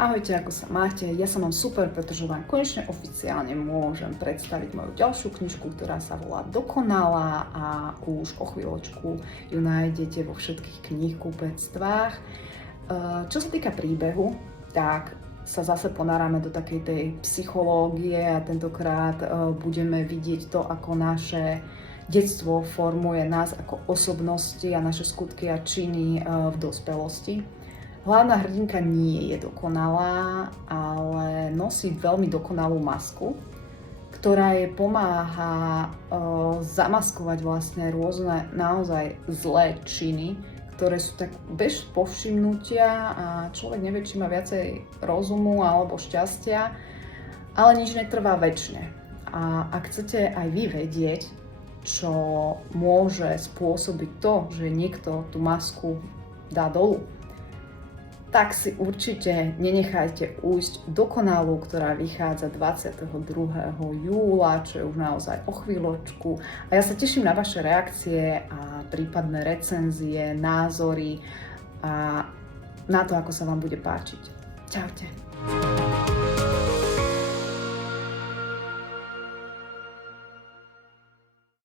Ahojte, ako sa máte? Ja sa mám super, pretože vám konečne oficiálne môžem predstaviť moju ďalšiu knižku, ktorá sa volá Dokonalá a už o chvíľočku ju nájdete vo všetkých knihkupectvách. Čo sa týka príbehu, tak sa zase ponárame do takej tej psychológie a tentokrát budeme vidieť to, ako naše detstvo formuje nás ako osobnosti a naše skutky a činy v dospelosti. Hlavná hrdinka nie je dokonalá, ale nosí veľmi dokonalú masku, ktorá jej pomáha zamaskovať vlastne rôzne naozaj zlé činy, ktoré sú tak bez povšimnutia a človek nevie, či má viacej rozumu alebo šťastia, ale nič netrvá večne. A ak chcete aj vy vedieť, čo môže spôsobiť to, že niekto tú masku dá dolu, tak si určite nenechajte ujsť Dokonalú, ktorá vychádza 22. júla, čo je už naozaj o chvíľočku. A ja sa teším na vaše reakcie a prípadné recenzie, názory a na to, ako sa vám bude páčiť. Čaute.